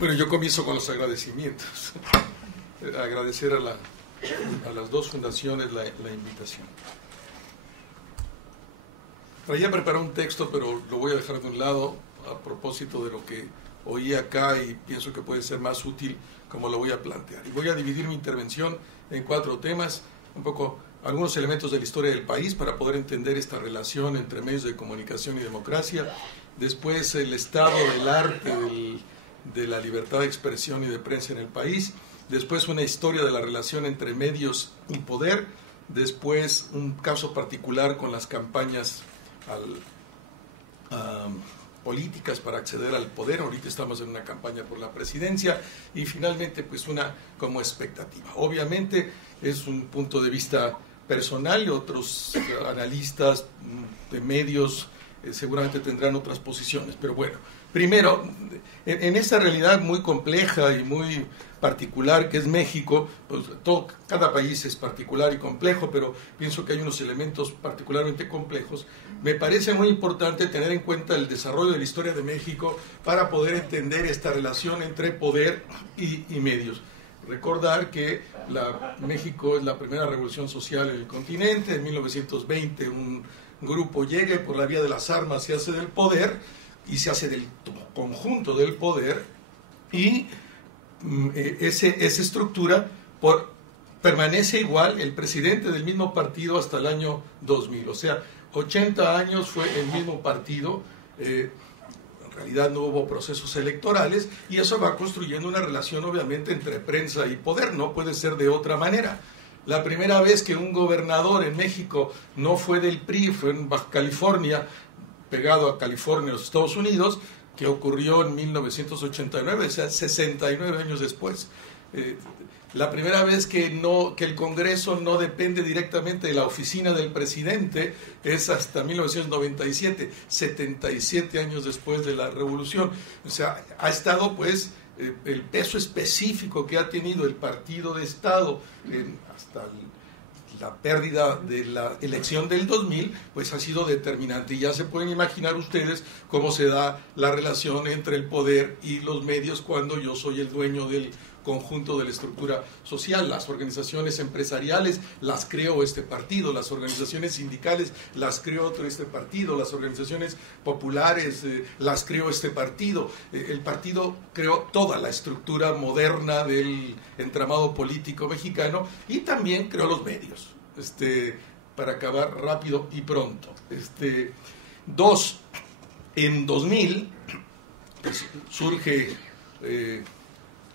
Bueno, yo comienzo con los agradecimientos. Agradecer a las dos fundaciones la invitación. Traía preparado un texto, pero lo voy a dejar de un lado a propósito de lo que oí acá y pienso que puede ser más útil como lo voy a plantear. Y voy a dividir mi intervención en 4 temas, un poco algunos elementos de la historia del país para poder entender esta relación entre medios de comunicación y democracia, después el estado del arte de la libertad de expresión y de prensa en el país, después una historia de la relación entre medios y poder, después un caso particular con las campañas políticas para acceder al poder. Ahorita estamos en una campaña por la presidencia y finalmente pues una como expectativa. Obviamente es un punto de vista personal y otros analistas de medios seguramente tendrán otras posiciones, pero bueno, primero, en esta realidad muy compleja y muy particular que es México, pues cada país es particular y complejo, pero pienso que hay unos elementos particularmente complejos. Me parece muy importante tener en cuenta el desarrollo de la historia de México para poder entender esta relación entre poder y medios. Recordar que México es la primera revolución social en el continente. En 1920 un grupo llega y por la vía de las armas se hace del poder y se hace del conjunto del poder, y esa estructura permanece igual, el presidente del mismo partido hasta el año 2000, o sea, 80 años fue el mismo partido. En realidad no hubo procesos electorales y eso va construyendo una relación obviamente entre prensa y poder, no puede ser de otra manera. La primera vez que un gobernador en México no fue del PRI, fue en Baja California, pegado a California, los Estados Unidos, que ocurrió en 1989, o sea, 69 años después. La primera vez que el Congreso no depende directamente de la oficina del presidente es hasta 1997, 77 años después de la Revolución. O sea, ha estado pues el peso específico que ha tenido el partido de Estado hasta la pérdida de la elección del 2000, pues ha sido determinante. Y ya se pueden imaginar ustedes cómo se da la relación entre el poder y los medios cuando yo soy el dueño del conjunto de la estructura social. Las organizaciones empresariales las creó este partido, las organizaciones sindicales las creó este partido, las organizaciones populares las creó este partido. El partido creó toda la estructura moderna del entramado político mexicano y también creó los medios, para acabar rápido y pronto. En 2000 pues, surge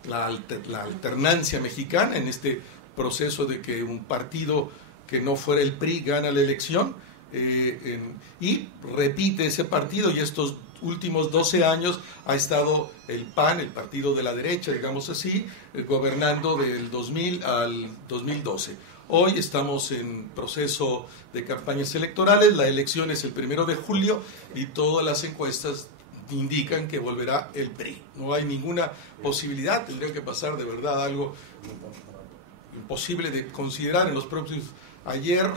la alternancia mexicana en este proceso de que un partido que no fuera el PRI gana la elección, y repite ese partido, y estos últimos 12 años ha estado el PAN, el partido de la derecha, digamos así, gobernando del 2000 al 2012. Hoy estamos en proceso de campañas electorales, la elección es el 1 de julio y todas las encuestas indican que volverá el PRI. No hay ninguna posibilidad, tendría que pasar de verdad algo imposible de considerar en los próximos. Ayer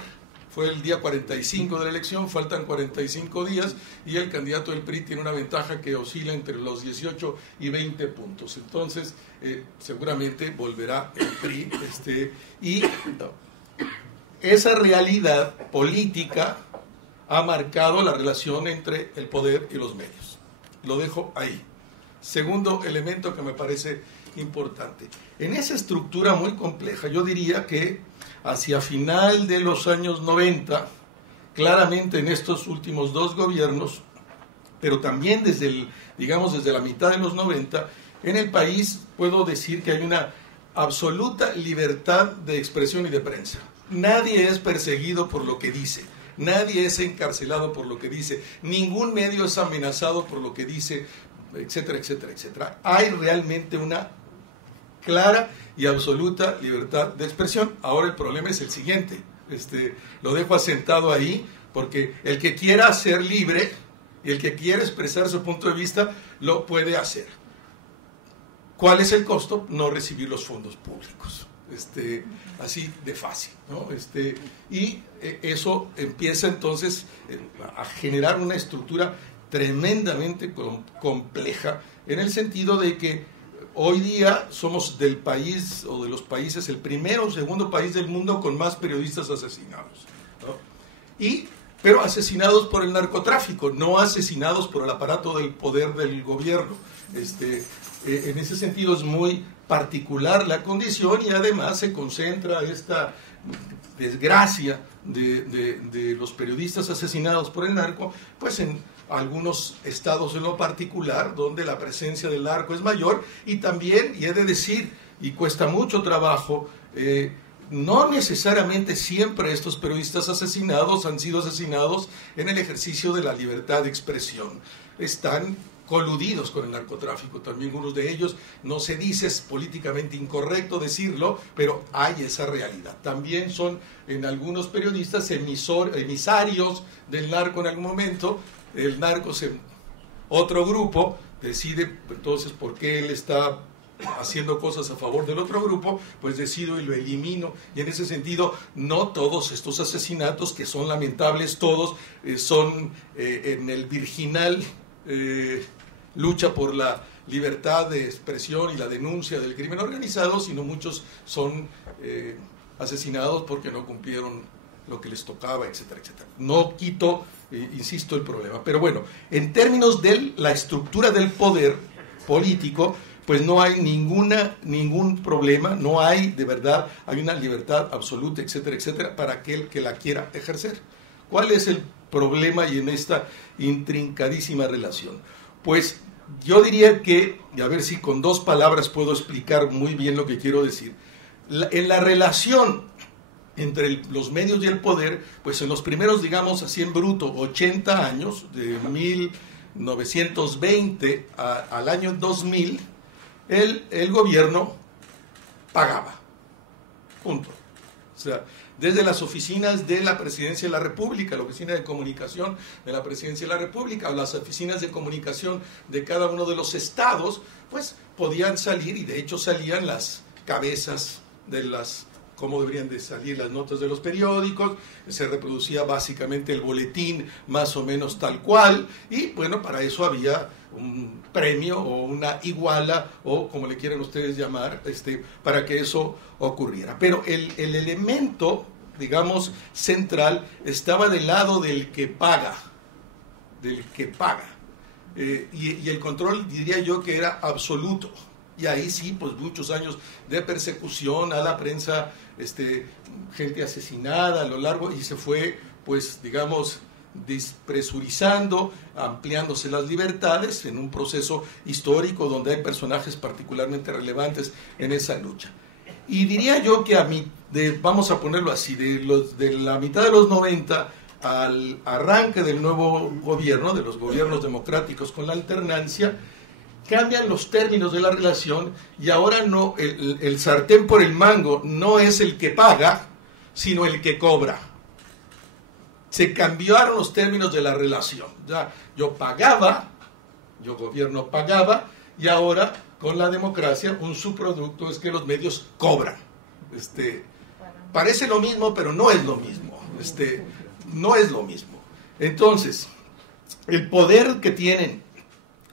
fue el día 45 de la elección, faltan 45 días y el candidato del PRI tiene una ventaja que oscila entre los 18 y 20 puntos. Entonces, seguramente volverá el PRI. Y esa realidad política ha marcado la relación entre el poder y los medios. Lo dejo ahí. Segundo elemento que me parece importante. En esa estructura muy compleja, yo diría que hacia final de los años 90, claramente en estos últimos 2 gobiernos, pero también desde la mitad de los 90, en el país puedo decir que hay una absoluta libertad de expresión y de prensa. Nadie es perseguido por lo que dice. Nadie es encarcelado por lo que dice, ningún medio es amenazado por lo que dice, etcétera, etcétera, etcétera. Hay realmente una clara y absoluta libertad de expresión. Ahora el problema es el siguiente, lo dejo asentado ahí, porque el que quiera ser libre y el que quiera expresar su punto de vista, lo puede hacer. ¿Cuál es el costo? No recibir los fondos públicos. Así de fácil, ¿no? Y eso empieza entonces a generar una estructura tremendamente compleja, en el sentido de que hoy día somos del país o de los países, el primero o segundo país del mundo con más periodistas asesinados, ¿no? Pero asesinados por el narcotráfico, no asesinados por el aparato del poder del gobierno. En ese sentido es muy particular la condición, y además se concentra esta desgracia de los periodistas asesinados por el narco, pues en algunos estados en lo particular donde la presencia del narco es mayor, y también, y he de decir, y cuesta mucho trabajo, no necesariamente siempre estos periodistas asesinados han sido asesinados en el ejercicio de la libertad de expresión. Están coludidos con el narcotráfico, también unos de ellos. No se dice, es políticamente incorrecto decirlo, pero hay esa realidad. También son en algunos periodistas emisarios del narco en algún momento. El narco, otro grupo, decide entonces por qué él está haciendo cosas a favor del otro grupo, pues decido y lo elimino. Y en ese sentido, no todos estos asesinatos, que son lamentables todos, son en el virginal lucha por la libertad de expresión y la denuncia del crimen organizado, sino muchos son asesinados porque no cumplieron lo que les tocaba, etcétera, etcétera. No quito, insisto, el problema. Pero bueno, en términos de la estructura del poder político, pues no hay ningún problema, no hay, de verdad, hay una libertad absoluta, etcétera, etcétera, para aquel que la quiera ejercer. ¿Cuál es el problema y en esta intrincadísima relación? Pues yo diría que, y a ver si con dos palabras puedo explicar muy bien lo que quiero decir, en la relación entre los medios y el poder, pues en los primeros, digamos así en bruto, 80 años, de 1920 al año 2000, el gobierno pagaba, punto. O sea, desde las oficinas de la Presidencia de la República, la oficina de comunicación de la Presidencia de la República, o las oficinas de comunicación de cada uno de los estados, pues podían salir, y de hecho salían las cabezas de cómo deberían de salir las notas de los periódicos, se reproducía básicamente el boletín más o menos tal cual, y bueno, para eso había un premio o una iguala, o como le quieran ustedes llamar, para que eso ocurriera. Pero el elemento, digamos, central, estaba del lado del que paga, y el control, diría yo, que era absoluto. Y ahí sí, pues muchos años de persecución a la prensa, gente asesinada a lo largo, y se fue, pues, digamos, despresurizando, ampliándose las libertades en un proceso histórico donde hay personajes particularmente relevantes en esa lucha. Y diría yo que vamos a ponerlo así, de la mitad de los 90 al arranque del nuevo gobierno, de los gobiernos democráticos con la alternancia, cambian los términos de la relación, y ahora no, el sartén por el mango no es el que paga, sino el que cobra. Se cambiaron los términos de la relación. Ya, yo gobierno pagaba, y ahora con la democracia un subproducto es que los medios cobran. Parece lo mismo, pero no es lo mismo. No es lo mismo. Entonces, el poder que tienen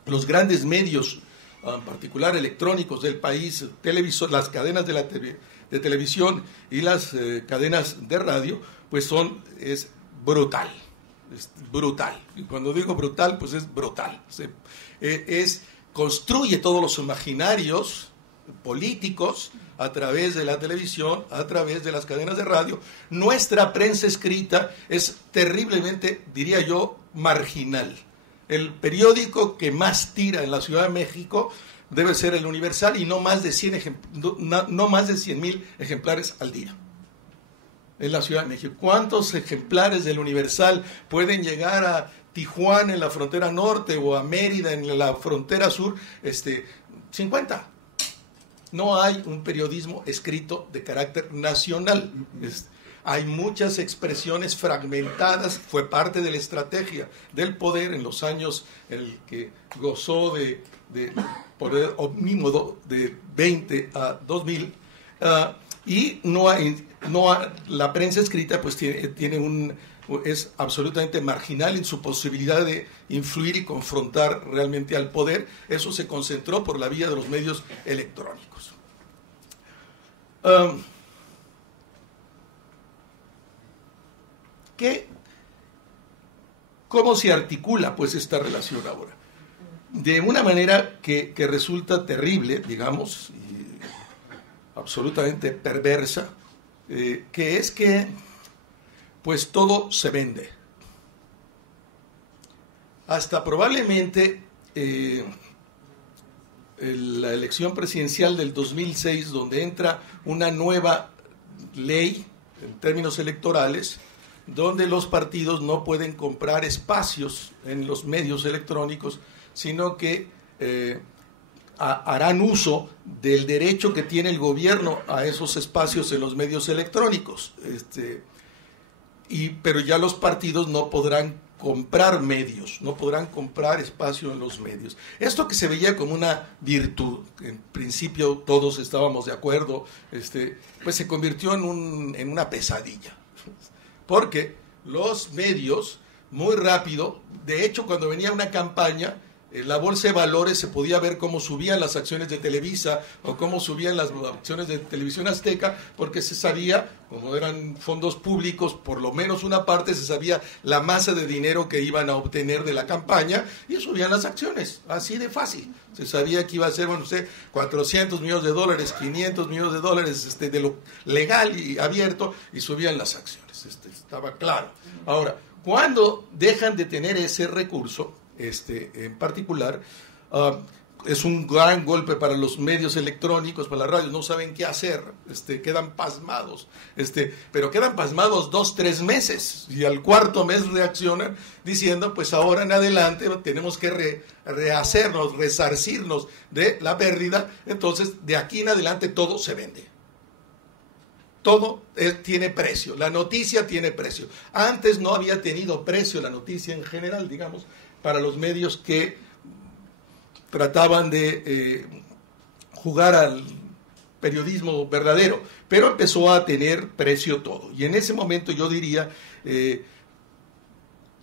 los grandes medios, en particular electrónicos del país, las cadenas de televisión y las cadenas de radio, pues es brutal. Es brutal. Y cuando digo brutal, pues es brutal. Construye todos los imaginarios políticos a través de la televisión, a través de las cadenas de radio. Nuestra prensa escrita es terriblemente, diría yo, marginal. El periódico que más tira en la Ciudad de México debe ser el Universal, y no más de 100,000 ejemplares al día en la Ciudad de México. ¿Cuántos ejemplares del Universal pueden llegar a Tijuana en la frontera norte o a Mérida en la frontera sur? 50. No hay un periodismo escrito de carácter nacional. Hay muchas expresiones fragmentadas, fue parte de la estrategia del poder en los años en el que gozó de poder omnímodo de 20 a 2000, y la prensa escrita pues tiene es absolutamente marginal en su posibilidad de influir y confrontar realmente al poder. Eso se concentró por la vía de los medios electrónicos. ¿Cómo se articula pues esta relación ahora? De una manera que resulta terrible, digamos, y absolutamente perversa, que es que pues todo se vende. Hasta probablemente la elección presidencial del 2006, donde entra una nueva ley en términos electorales, donde los partidos no pueden comprar espacios en los medios electrónicos, sino que harán uso del derecho que tiene el gobierno a esos espacios en los medios electrónicos. Pero ya los partidos no podrán comprar medios, no podrán comprar espacio en los medios. Esto que se veía como una virtud, en principio todos estábamos de acuerdo, pues se convirtió en una pesadilla. Porque los medios, muy rápido, de hecho cuando venía una campaña, en la bolsa de valores se podía ver cómo subían las acciones de Televisa o cómo subían las acciones de Televisión Azteca, porque se sabía, como eran fondos públicos, por lo menos una parte se sabía la masa de dinero que iban a obtener de la campaña y subían las acciones, así de fácil. Se sabía que iba a ser, bueno, no sé, 400 millones de dólares, 500 millones de dólares de lo legal y abierto, y subían las acciones. Estaba claro. Ahora, cuando dejan de tener ese recurso, en particular, es un gran golpe para los medios electrónicos, para las radios, no saben qué hacer, quedan pasmados, pero quedan pasmados 2-3 meses, y al cuarto mes reaccionan diciendo, pues ahora en adelante tenemos que rehacernos, resarcirnos de la pérdida. Entonces de aquí en adelante todo se vende. Todo tiene precio, la noticia tiene precio. Antes no había tenido precio la noticia en general, digamos, para los medios que trataban de jugar al periodismo verdadero, pero empezó a tener precio todo. Y en ese momento yo diría,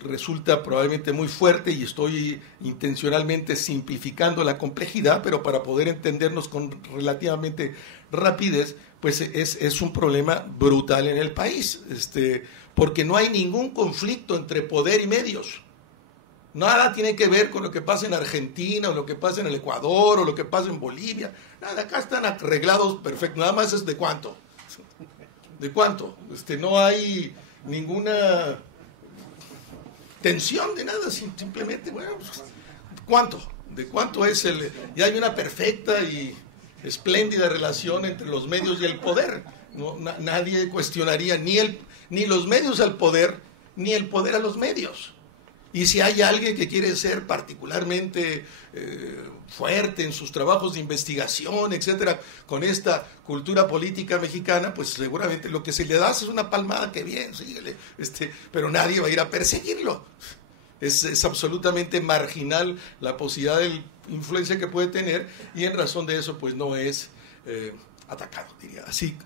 resulta probablemente muy fuerte, y estoy intencionalmente simplificando la complejidad, pero para poder entendernos con relativamente rapidez, pues es un problema brutal en el país, porque no hay ningún conflicto entre poder y medios. Nada tiene que ver con lo que pasa en Argentina, o lo que pasa en el Ecuador, o lo que pasa en Bolivia. Nada, acá están arreglados perfecto. Nada más es de cuánto. ¿De cuánto? No hay ninguna tensión de nada, simplemente, bueno, pues, ¿cuánto? ¿De cuánto es el...? Y hay una perfecta y espléndida relación entre los medios y el poder. No, nadie cuestionaría ni los medios al poder, ni el poder a los medios. Y si hay alguien que quiere ser particularmente fuerte en sus trabajos de investigación, etcétera, con esta cultura política mexicana, pues seguramente lo que se le da es una palmada, que bien, síguele, pero nadie va a ir a perseguirlo. Es absolutamente marginal la posibilidad de influencia que puede tener, y en razón de eso pues no es atacado, diría, así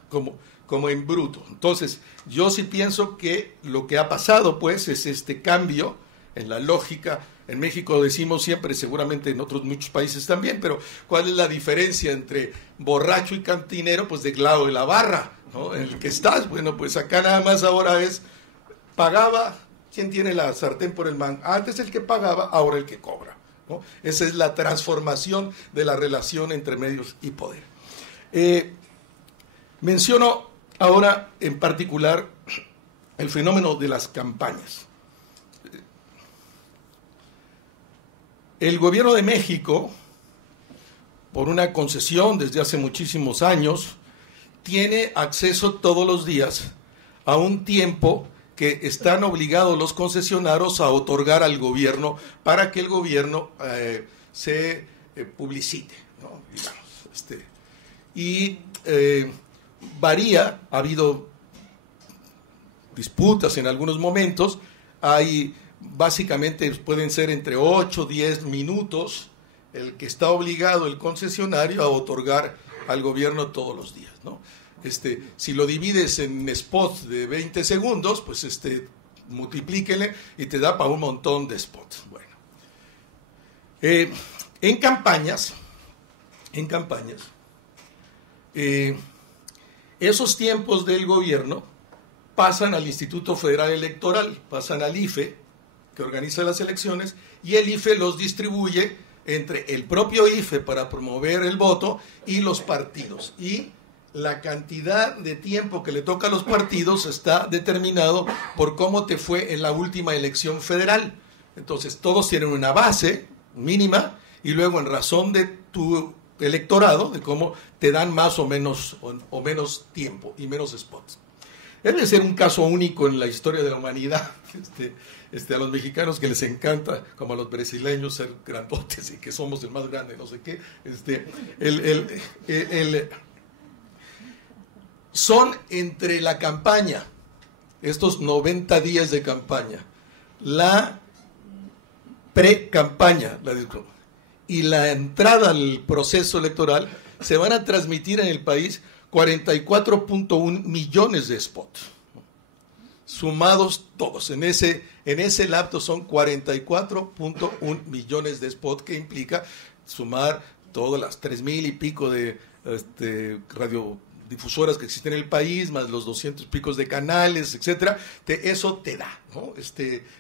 como en bruto. Entonces, yo sí pienso que lo que ha pasado pues es este cambio en la lógica. En México decimos siempre, seguramente en otros muchos países también, pero ¿cuál es la diferencia entre borracho y cantinero? Pues del lado de la barra, ¿no? En el que estás. Bueno, pues acá nada más ahora es, pagaba, ¿quién tiene la sartén por el mango? Antes el que pagaba, ahora el que cobra, ¿no? Esa es la transformación de la relación entre medios y poder. Menciono ahora en particular el fenómeno de las campañas. El gobierno de México, por una concesión desde hace muchísimos años, tiene acceso todos los días a un tiempo que están obligados los concesionarios a otorgar al gobierno para que el gobierno se publicite, ¿no? Digamos, varía, ha habido disputas en algunos momentos, básicamente pueden ser entre 8 o 10 minutos el que está obligado el concesionario a otorgar al gobierno todos los días, ¿no? Si lo divides en spots de 20 segundos, pues multiplíquenle y te da para un montón de spots. Bueno, en campañas, esos tiempos del gobierno pasan al Instituto Federal Electoral, pasan al IFE, que organiza las elecciones, y el IFE los distribuye entre el propio IFE para promover el voto y los partidos. Y la cantidad de tiempo que le toca a los partidos está determinado por cómo te fue en la última elección federal. Entonces, todos tienen una base mínima y luego en razón de tu electorado, de cómo te dan más o menos tiempo y menos spots. Debe ser un caso único en la historia de la humanidad. A los mexicanos que les encanta, como a los brasileños, ser grandotes y que somos el más grande, no sé qué. Son entre la campaña, estos 90 días de campaña, la pre-campaña y la entrada al proceso electoral, se van a transmitir en el país 44.1 millones de spots. Sumados todos, en ese lapso son 44.1 millones de spots, que implica sumar todas las 3,000 y pico de radiodifusoras que existen en el país, más los 200 picos de canales, etcétera. Eso te da, ¿no?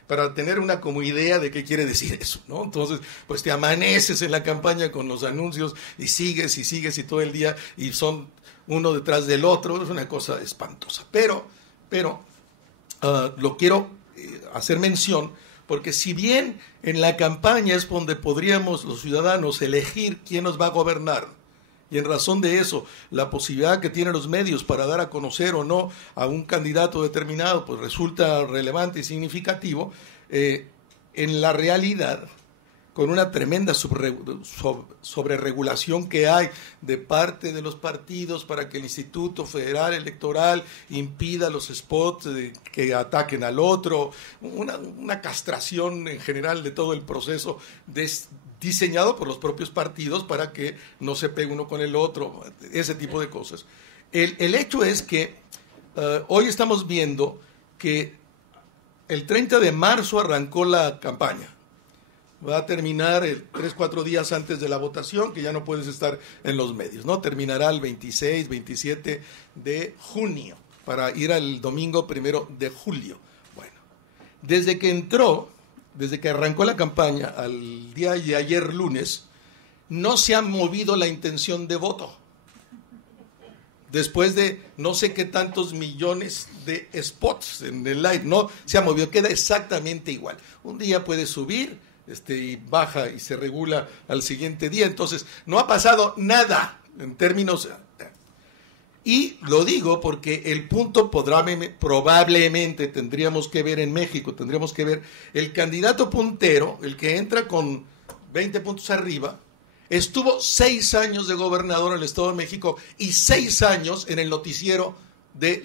Para tener una como idea de qué quiere decir eso, ¿no? Entonces, pues te amaneces en la campaña con los anuncios y sigues y todo el día, y son uno detrás del otro, es una cosa espantosa. Pero lo quiero hacer mención, porque si bien en la campaña es donde podríamos los ciudadanos elegir quién nos va a gobernar, y en razón de eso, la posibilidad que tienen los medios para dar a conocer o no a un candidato determinado, pues resulta relevante y significativo, en la realidad, con una tremenda sobreregulación que hay de parte de los partidos para que el Instituto Federal Electoral impida los spots que ataquen al otro, una castración en general de todo el proceso diseñado por los propios partidos para que no se pegue uno con el otro, ese tipo de cosas. El hecho es que hoy estamos viendo que el 30 de marzo arrancó la campaña. Va a terminar 3-4 días antes de la votación, que ya no puedes estar en los medios, ¿no? Terminará el 26, 27 de junio, para ir al domingo 1 de julio. Bueno, desde que arrancó la campaña al día de ayer lunes, no se ha movido la intención de voto. Después de no sé qué tantos millones de spots en el live, no se ha movido, queda exactamente igual. Un día puede subir, y baja y se regula al siguiente día. Entonces, no ha pasado nada en términos... Y lo digo porque el punto probablemente tendríamos que ver en México, tendríamos que ver el candidato puntero, el que entra con 20 puntos arriba, estuvo 6 años de gobernador en el Estado de México y 6 años en el noticiero de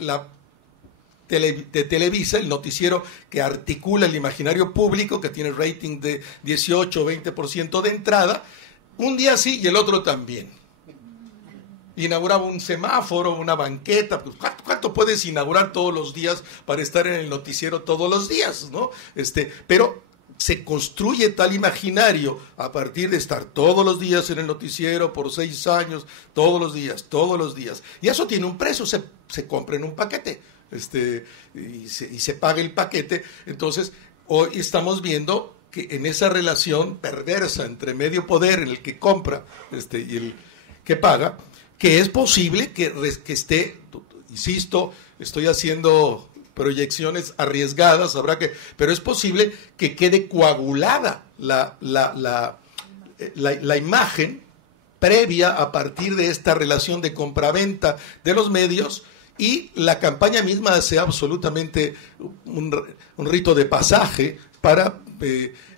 Televisa, el noticiero que articula el imaginario público, que tiene rating de 18 o 20% de entrada, un día sí y el otro también. Inauguraba un semáforo, una banqueta, pues ¿cuánto puedes inaugurar todos los días para estar en el noticiero todos los días, ¿no? Pero se construye tal imaginario a partir de estar todos los días en el noticiero por 6 años, todos los días. Y eso tiene un precio, se compra en un paquete. Y se paga el paquete. Entonces, hoy estamos viendo que en esa relación perversa entre medio poder, en el que compra y el que paga, que es posible que esté, insisto, estoy haciendo proyecciones arriesgadas, pero es posible que quede coagulada la imagen previa a partir de esta relación de compraventa de los medios, y la campaña misma sea absolutamente un rito de pasaje para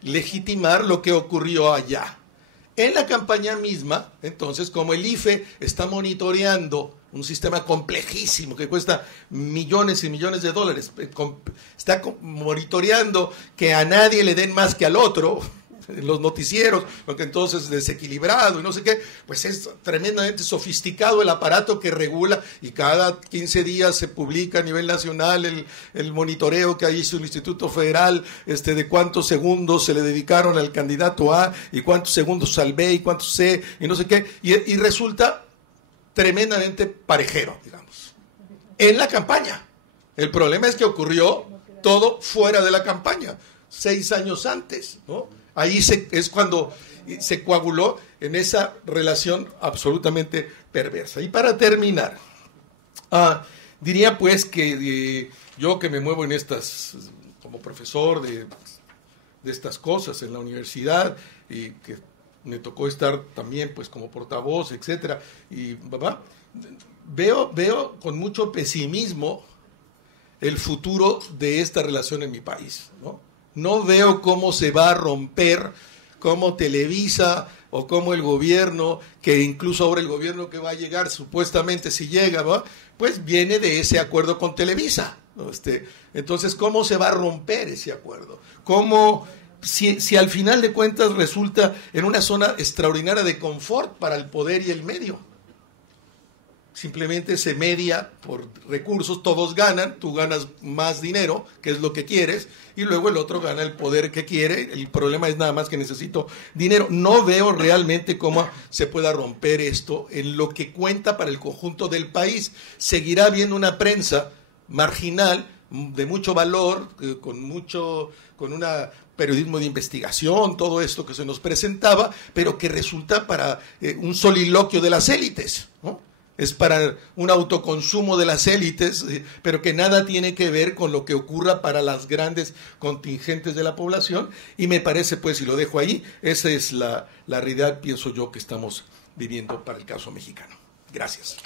legitimar lo que ocurrió allá. En la campaña misma, entonces, como el IFE está monitoreando un sistema complejísimo que cuesta millones y millones de dólares, está monitoreando que a nadie le den más que al otro, en los noticieros, lo que entonces es desequilibrado y no sé qué, pues es tremendamente sofisticado el aparato que regula, y cada 15 días se publica a nivel nacional el monitoreo que hizo el Instituto Federal, de cuántos segundos se le dedicaron al candidato A, y cuántos segundos al B, y cuántos C, y no sé qué, y resulta tremendamente parejero, digamos, en la campaña. El problema es que ocurrió todo fuera de la campaña, 6 años antes, ¿no? Ahí es cuando se coaguló en esa relación absolutamente perversa. Y para terminar, diría pues que yo que me muevo en estas, como profesor de estas cosas en la universidad, y que me tocó estar también pues como portavoz, etcétera, y veo con mucho pesimismo el futuro de esta relación en mi país, ¿no? No veo cómo se va a romper, cómo Televisa o cómo el gobierno, que incluso ahora el gobierno que va a llegar, supuestamente si llega, ¿no?, pues viene de ese acuerdo con Televisa, ¿no? Entonces, ¿cómo se va a romper ese acuerdo? ¿Cómo, si al final de cuentas resulta en una zona extraordinaria de confort para el poder y el medio? Simplemente se media por recursos, todos ganan, tú ganas más dinero, que es lo que quieres, y luego el otro gana el poder que quiere. El problema es nada más que necesito dinero. No veo realmente cómo se pueda romper esto en lo que cuenta para el conjunto del país. Seguirá habiendo una prensa marginal de mucho valor, con un periodismo de investigación, todo esto que se nos presentaba, pero que resulta para un soliloquio de las élites, ¿no? Es para un autoconsumo de las élites, pero que nada tiene que ver con lo que ocurra para las grandes contingentes de la población. Y me parece, pues, y lo dejo ahí, esa es la realidad, pienso yo, que estamos viviendo para el caso mexicano. Gracias.